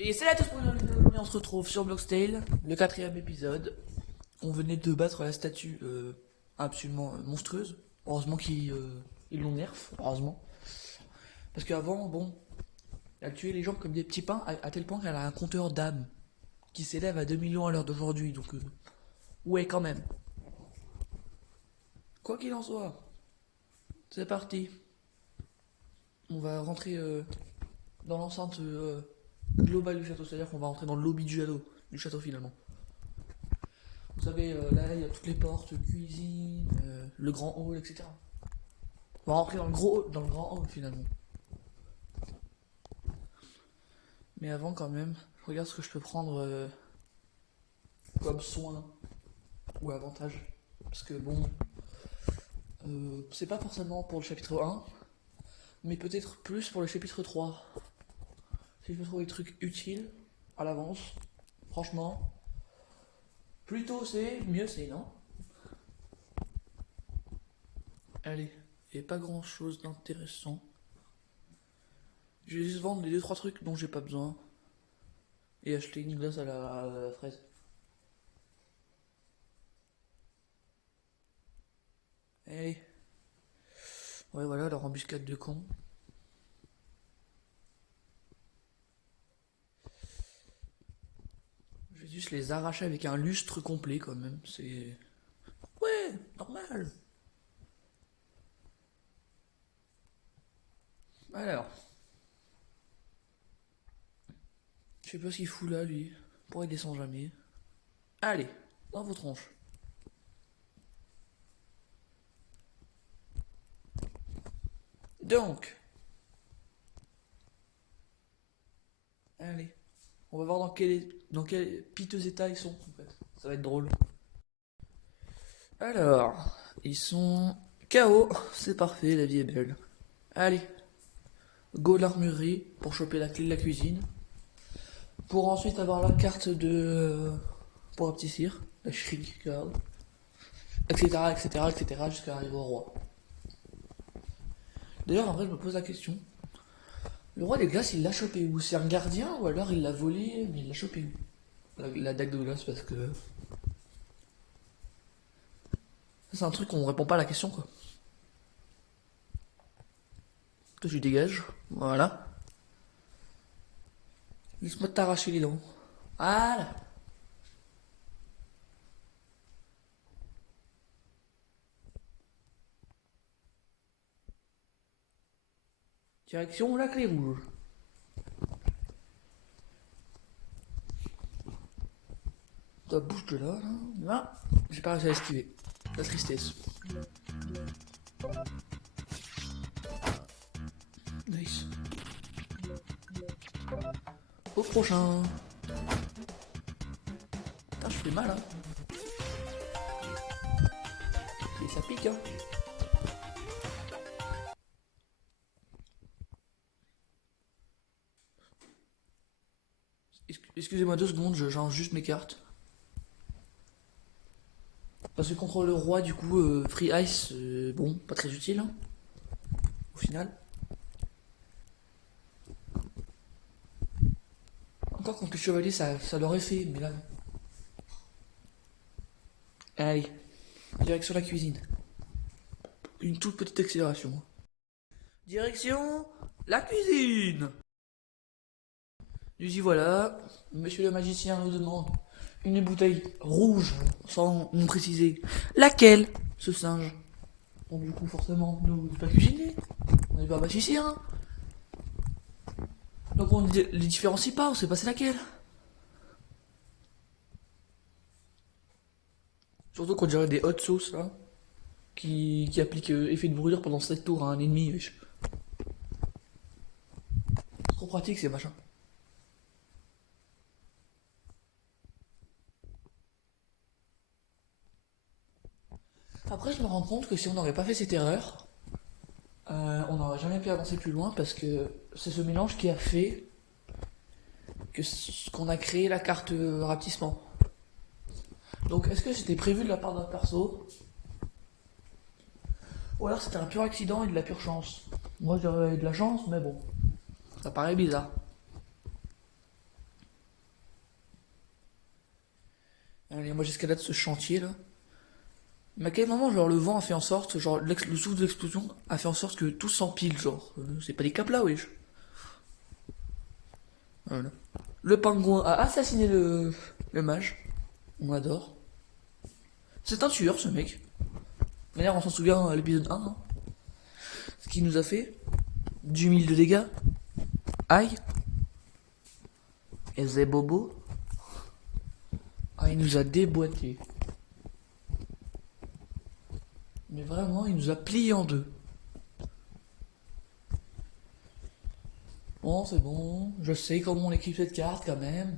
Et c'est là tout pour nous, on se retrouve sur Bloxtail, le quatrième épisode. On venait de battre la statue absolument monstrueuse. Heureusement ils l'ont nerf, heureusement. Parce qu'avant, bon, elle tuait les gens comme des petits pains à tel point qu'elle a un compteur d'âme qui s'élève à 2 millions à l'heure d'aujourd'hui. Donc, ouais, quand même. Quoi qu'il en soit, c'est parti. On va rentrer dans l'enceinte globale du château, c'est-à-dire qu'on va rentrer dans le lobby du château finalement. Vous savez, là il y a toutes les portes, cuisine, le grand hall, etc. On va rentrer dans le grand hall finalement. Mais avant quand même, je regarde ce que je peux prendre comme soin ou avantage. Parce que bon, c'est pas forcément pour le chapitre 1, mais peut-être plus pour le chapitre 3. Si je peux trouver des trucs utiles à l'avance, franchement, plus tôt c'est, mieux c'est, non? Allez, il n'y a pas grand chose d'intéressant. Je vais juste vendre les 2-3 trucs dont j'ai pas besoin. Et acheter une glace à la fraise. Allez. Ouais, voilà, leur embuscade de con. Je vais juste les arracher avec un lustre complet quand même. C'est. Ouais, normal. Alors. Je sais pas ce qu'il fout là, lui. Pourquoi il descend jamais? Allez, dans vos tronches. Donc. Allez. On va voir dans quel piteux état ils sont, en fait. Ça va être drôle. Alors. Ils sont. KO. C'est parfait, la vie est belle. Allez. Go l'armurerie pour choper la clé de la cuisine. Pour ensuite avoir la carte de. Pour un petit cire. La shrink card. Etc. etc. etc. jusqu'à arriver au roi. D'ailleurs, en vrai, je me pose la question. Le roi des glaces, il l'a chopé où? C'est un gardien ou alors il l'a volé, mais il l'a chopé où? La dague de glace, parce que. Ça, c'est un truc qu'on répond pas à la question, quoi. Toi, tu dégages. Voilà. Laisse-moi t'arracher les dents. Voilà. Direction la clé rouge. Toi, bouge de là, là. Là, j'ai pas réussi à esquiver. La tristesse. Nice. Au prochain. Putain, je fais mal, hein. Et ça pique, hein. Excusez-moi 2 secondes, je change juste mes cartes. Parce que contre le roi, du coup, Free Ice, bon, pas très utile, hein, au final. Encore contre le chevalier, ça l'aurait fait, mais là. Allez, direction la cuisine. Une toute petite accélération. Direction la cuisine. Nous y voilà. Monsieur le magicien nous demande une bouteille rouge, sans nous préciser laquelle, ce singe. Bon, du coup, forcément, nous, on n'est pas cuisinier, on n'est pas magicien. Donc on les différencie pas, on sait pas c'est laquelle. Surtout qu'on dirait des hot sauce là, qui appliquent effet de brûlure pendant 7 tours à un ennemi. C'est trop pratique ces machins. Après, je me rends compte que si on n'aurait pas fait cette erreur, on n'aurait jamais pu avancer plus loin parce que c'est ce mélange qui a fait qu'on a créé la carte rapetissement. Donc, est-ce que c'était prévu de la part de notre perso? Ou alors c'était un pur accident et de la pure chance? Moi, j'aurais eu de la chance, mais bon, ça paraît bizarre. Allez, moi j'escalade ce chantier là. Mais à quel moment, genre, le vent a fait en sorte, genre, le souffle de l'explosion a fait en sorte que tout s'empile, genre. C'est pas des caplas, wesh. Voilà. Le pingouin a assassiné le mage. On adore. C'est un tueur, ce mec. D'ailleurs, on s'en souvient à l'épisode 1, hein. Ce qu'il nous a fait. Du 1000 de dégâts. Aïe. Et c'est bobo. Ah, il nous a déboîté. Mais vraiment, il nous a plié en deux. Bon, c'est bon. Je sais comment on équipe cette carte quand même.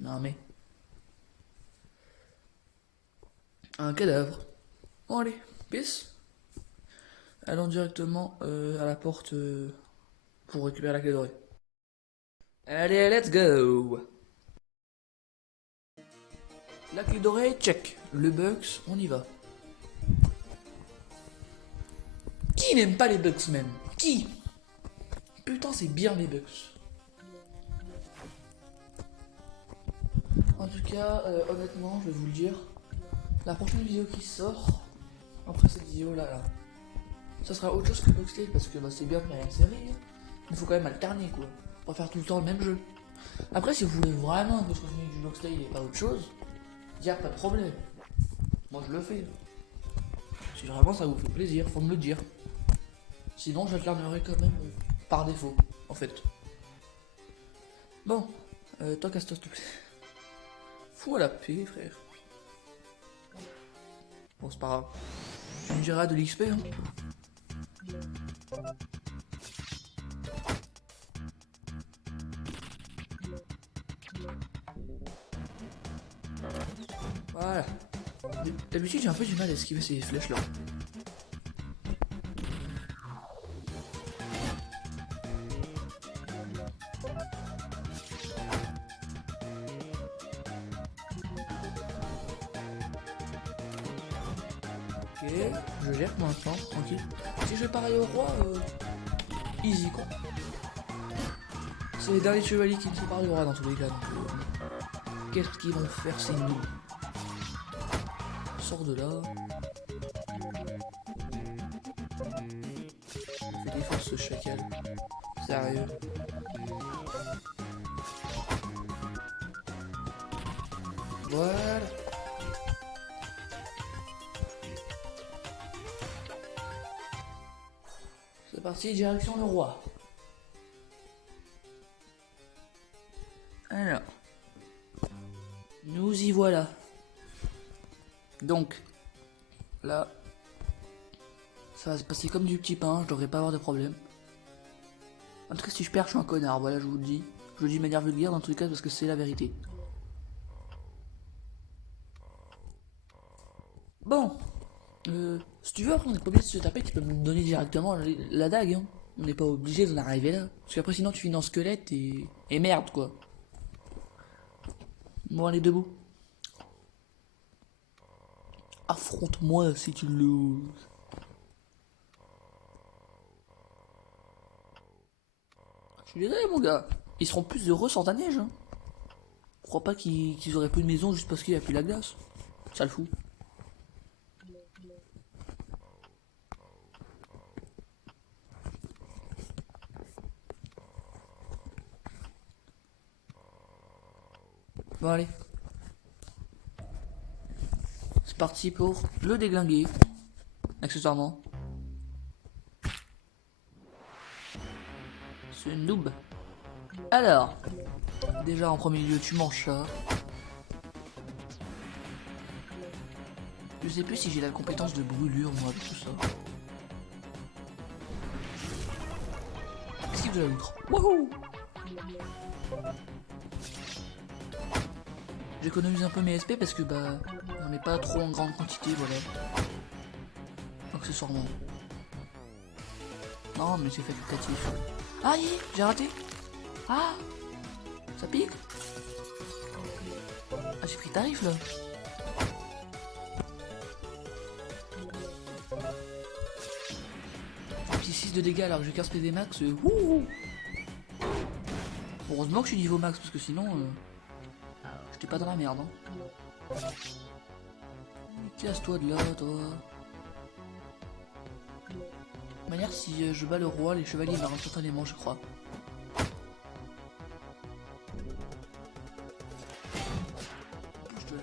Non mais. Un cadavre. Bon allez, peace. Allons directement à la porte pour récupérer la clé dorée. Allez, let's go. La clé dorée, check. Le Bugs, on y va. Qui n'aime pas les Bugs même? Qui? Putain, c'est bien les Bugs. En tout cas, honnêtement, je vais vous le dire. La prochaine vidéo qui sort, après cette vidéo là, ça sera autre chose que Boxley parce que bah, c'est bien de faire une série. Hein. Il faut quand même alterner quoi. Pas faire tout le temps le même jeu. Après, si vous voulez vraiment que je continue du Boxley et pas autre chose, y a pas de problème. Moi je le fais. Si vraiment ça vous fait plaisir, faut me le dire. Sinon, j'alternerai quand même par défaut, en fait. Bon, toi casse-toi s'il te plaît. Fous à la paix, frère. Bon, c'est pas grave. Tu me diras de l'XP, hein. Voilà. D'habitude, j'ai un peu du mal à esquiver ces flèches-là. Ok, je gère pour l'instant, tranquille. Si je vais pareil au roi, easy quoi. C'est les derniers chevaliers qui me séparent du roi dans tous les cas. Qu'est-ce qu'ils vont faire ces nous? Sors de là. Fais défense ce chacal. Sérieux. Voilà. C'est parti, direction le roi. Alors. Nous y voilà. Donc. Là. Ça va se passer comme du petit pain, je devrais pas avoir de problème. En tout cas, si je perds, je suis un connard, voilà, je vous le dis. Je le dis de manière vulgaire dans tous les cas parce que c'est la vérité. Bon. Si tu veux, après, on n'est pas obligé de se taper, tu peux me donner directement la dague, hein. On n'est pas obligé d'en arriver là. Parce qu'après, sinon, tu finis dans squelette et merde, quoi. Bon, allez, debout. Affronte-moi si tu l'oses. Je suis désolé, mon gars. Ils seront plus heureux sans ta neige, hein. Je crois pas qu'ils auraient plus de maison juste parce qu'il n'y a plus la glace. Ça le fout. Bon, allez. C'est parti pour le déglinguer. Accessoirement. Ce noob. Alors. Déjà en premier lieu, tu manges ça. Je sais plus si j'ai la compétence de brûlure, moi, avec tout ça. Qu'est-ce qu'il vous a l'autre? Wouhou! J'économise un peu mes SP parce que bah on n'est pas trop en grande quantité, voilà. Accessoirement. Non mais c'est facultatif. Aïe, j'ai raté. Ah, ça pique. Ah, j'ai pris tarif là. Un petit 6 de dégâts alors que j'ai 15 PD max. Wouhou. Heureusement que je suis niveau max parce que sinon j'étais pas dans la merde. Hein. Casse-toi de là, toi. De manière, si je bats le roi, les chevaliers meurent instantanément, je crois. Bouge de là.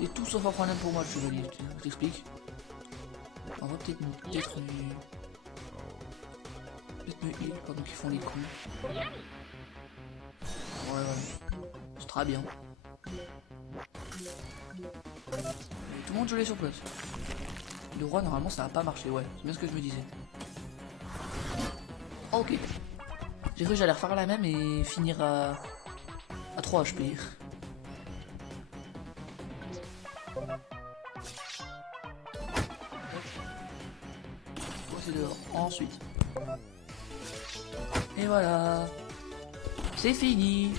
Et tout sauf un problème pour moi, le chevalier, je t'explique. On va peut-être me heal pendant qu'ils font les coups. Ouais, voilà. C'est très bien. Et tout le monde gelé sur place. Le roi, normalement, ça va pas marcher, ouais. C'est bien ce que je me disais. Ok. J'ai cru que j'allais refaire la même et finir à 3 HP. C'est dehors. Ensuite. Et voilà. C'est fini.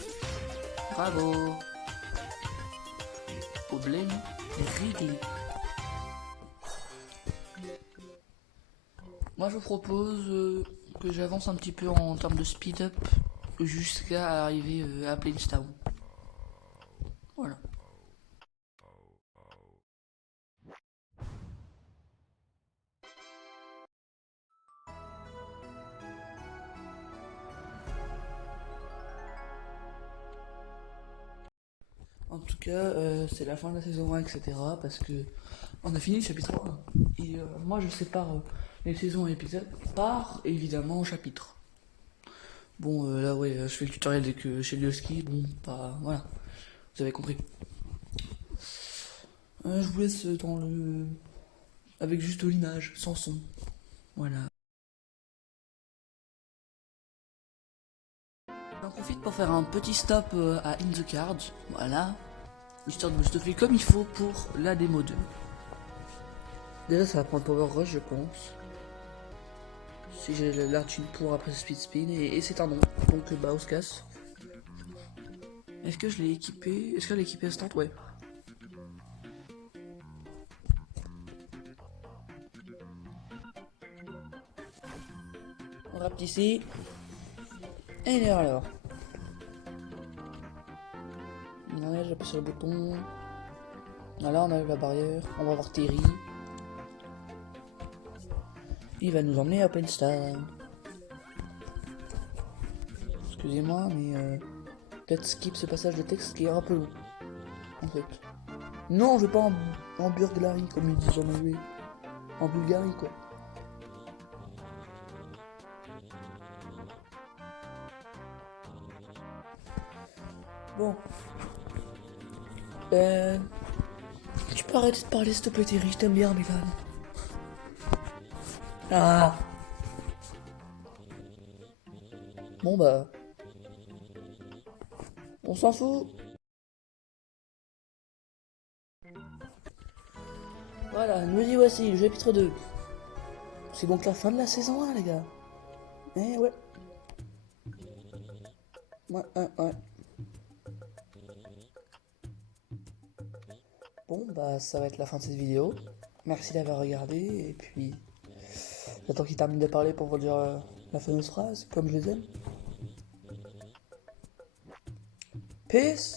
Bravo. Problème réglé. Moi je vous propose que j'avance un petit peu en termes de speed up jusqu'à arriver à Plainstown. Voilà. En tout cas, c'est la fin de la saison 1, etc. Parce que on a fini le chapitre 1. Et moi je sépare les saisons et épisodes par évidemment chapitre. Bon, là ouais, je fais le tutoriel dès que chez Lioski, bon, pas. Voilà, vous avez compris. Je vous laisse dans le. Avec juste l'image, sans son. Voilà. J'en profite pour faire un petit stop à In the Cards. Voilà. Histoire de me stuffer comme il faut pour la démo 2. Déjà, ça va prendre Power Rush, je pense. Si j'ai l'artune pour après Speed Spin, et c'est un nom. Donc, bah, on se casse. Est-ce que je l'ai équipé? Est-ce que je l'ai équipé instant? Ouais. On rapte ici. Et il est alors. Ouais, j'appuie sur le bouton. Voilà, on a eu la barrière. On va voir Terry. Il va nous emmener à Plainstown. Excusez-moi, mais peut-être skip ce passage de texte qui est un peu long. En fait. Non, je veux pas en Bulgarie, comme ils disent en anglais. En Bulgarie, quoi. Bon. Tu peux arrêter de parler, s'il te plaît, Terry, je t'aime bien, mais là. Ah. Bon, bah. On s'en fout. Voilà, nous y voici, le chapitre 2. C'est donc la fin de la saison 1, les gars. Eh ouais. Ouais. Bon, bah, ça va être la fin de cette vidéo. Merci d'avoir regardé, et puis. J'attends qu'il termine de parler pour vous dire la fameuse phrase, comme je les aime. Peace!